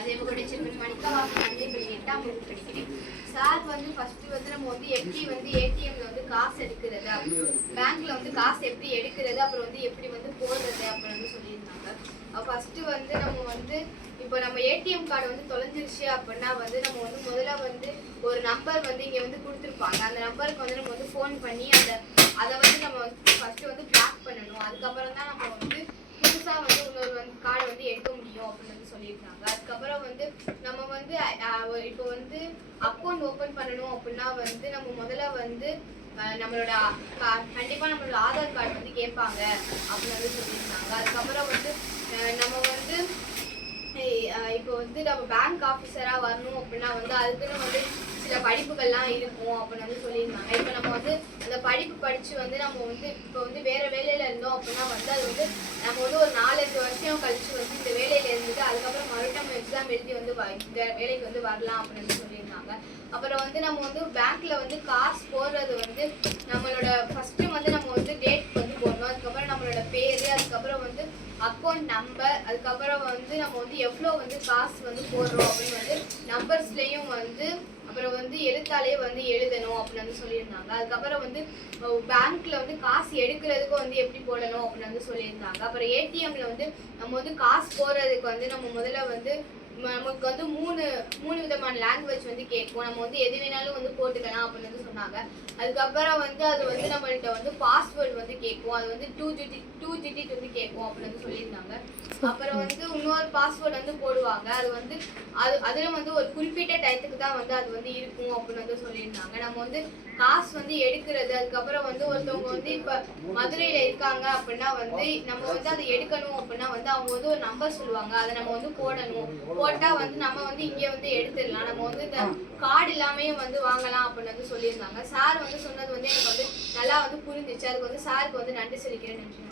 அதேபோல மணிக்கா அதேபடி 8ஆம் வகுப்பு படிக்கிறேன். சார் வந்து ஃபர்ஸ்ட் வந்து நம்ம வந்து எப்படி வந்து ஏடிஎம்ல வந்து காசு எடுக்கிறது, பேங்க்ல வந்து காசு எப்படி எடுக்கிறது, அப்புறம் வந்து எப்படி வந்து போடுறது அப்படின்னு வந்து சொல்லியிருந்தாங்க. ஃபர்ஸ்ட் வந்து நம்ம வந்து இப்போ நம்ம ஏடிஎம் கார்டு வந்து தொலைஞ்சிருச்சு அப்படின்னா வந்து நம்ம வந்து முதல்ல வந்து ஒரு நம்பர் வந்து இங்கே வந்து கொடுத்துருப்பாங்க. அந்த நம்பருக்கு வந்து நம்ம வந்து ஃபோன் பண்ணி அதை வந்து நம்ம வந்து ஃபர்ஸ்ட் வந்து பிளாக் பண்ணணும். அதுக்கப்புறம் தான் நம்ம வந்து புதுசாக வந்து இன்னொரு வந்து கார்டை வந்து எடுக்க முடியும் அப்படின்னு வந்து சொல்லியிருக்காங்க. அதுக்கப்புறம் வந்து நம்ம வந்து இப்போ வந்து அக்கௌண்ட் ஓப்பன் பண்ணணும் அப்படின்னா வந்து நம்ம முதல்ல வந்து நம்மளோட கண்டிப்பாக நம்மளோட ஆதார் கார்டு வந்து கேட்பாங்க அப்படின்னு வந்து சொல்லியிருந்தாங்க. அதுக்கப்புறம் வந்து நம்ம வந்து இப்போ வந்து நம்ம பேங்க் ஆஃபீஸராக வரணும் அப்படின்னா வந்து அதுக்குன்னு வந்து சில படிப்புகள்லாம் இருக்கும் அப்படின்னு வந்து சொல்லியிருந்தாங்க. இப்போ நம்ம வந்து அந்த படிப்பு படித்து வந்து நம்ம வந்து இப்போ வந்து வேறு வேலையில் இருந்தோம் அப்படின்னா வந்து அது வந்து நம்ம வந்து ஒரு 4-5 வருஷம் கழிச்சு வந்து இந்த வேலையில் இருந்துட்டு அதுக்கப்புறம் மறுபடியும் எக்ஸாம் எழுதி வந்து இந்த வேலைக்கு வந்து வரலாம் அப்படின்னு சொல்லியிருந்தாங்க. அப்புறம் வந்து நம்ம வந்து பேங்க்கில் வந்து காசு போடுறது வந்து நம்மளோட ஃபஸ்ட்டு வந்து நம்ம வந்து டேட் வந்து போடணும். அதுக்கப்புறம் நம்மளோட பேர், அதுக்கப்புறம் வந்து அக்கௌண்ட் நம்பர், அதுக்கப்புறம் வந்து நம்ம வந்து எவ்வளோ வந்து காசு வந்து போடுறோம் அப்படின்னு வந்து நம்பர்ஸ்லேயும் வந்து அப்புறம் வந்து எழுத்தாலே வந்து எழுதணும் அப்படின்னு வந்து சொல்லியிருந்தாங்க. அதுக்கப்புறம் வந்து பேங்க்ல வந்து காசு எடுக்கிறதுக்கும் வந்து எப்படி போடணும் அப்படின்னு வந்து சொல்லியிருந்தாங்க. அப்புறம் ஏடிஎம்ல வந்து நம்ம வந்து காசு போடுறதுக்கு வந்து நம்ம முதல்ல வந்து நமக்கு வந்து மூணு விதமான லாங்குவேஜ் வந்து கேட்கும். நம்ம வந்து எது வேணாலும் வந்து போட்டுக்கலாம் அப்படின்னு வந்து சொன்னாங்க. அதுக்கப்புறம் வந்து அது வந்து நம்மள்கிட்ட வந்து பாஸ்வேர்டு வந்து கேட்கும். அது வந்து 2 digit வந்து கேட்கும் அப்படின்னு வந்து சொல்லியிருந்தாங்க. அப்புறம் வந்து இன்னொரு பாஸ்வேர்டு வந்து போடுவாங்க. அது வந்து அதில் வந்து ஒரு குறிப்பிட்ட டயத்துக்கு தான் வந்து அது வந்து இருக்கும் அப்படின்னு வந்து சொல்லியிருந்தாங்க. நம்ம வந்து காசு வந்து எடுக்கிறது, அதுக்கப்புறம் வந்து ஒருத்தவங்க வந்து இப்போ மதுரையில் இருக்காங்க அப்படின்னா வந்து நம்ம வந்து அதை எடுக்கணும் அப்படின்னா வந்து அவங்க வந்து ஒரு நம்பர் சொல்லுவாங்க. அதை நம்ம வந்து போடணும். போட்டால் வந்து நம்ம வந்து இங்கே வந்து எடுத்துடலாம். நம்ம வந்து இந்த கார்டு எல்லாமே வந்து வாங்கலாம் அப்படின்னு வந்து சொல்லியிருந்தாங்க. சார் வந்து சொன்னது வந்து எனக்கு வந்து நல்லா வந்து புரிஞ்சிச்சு. அதுக்கு வந்து சாருக்கு வந்து நன்றி சொல்லிக்கிறேன். நன்றி.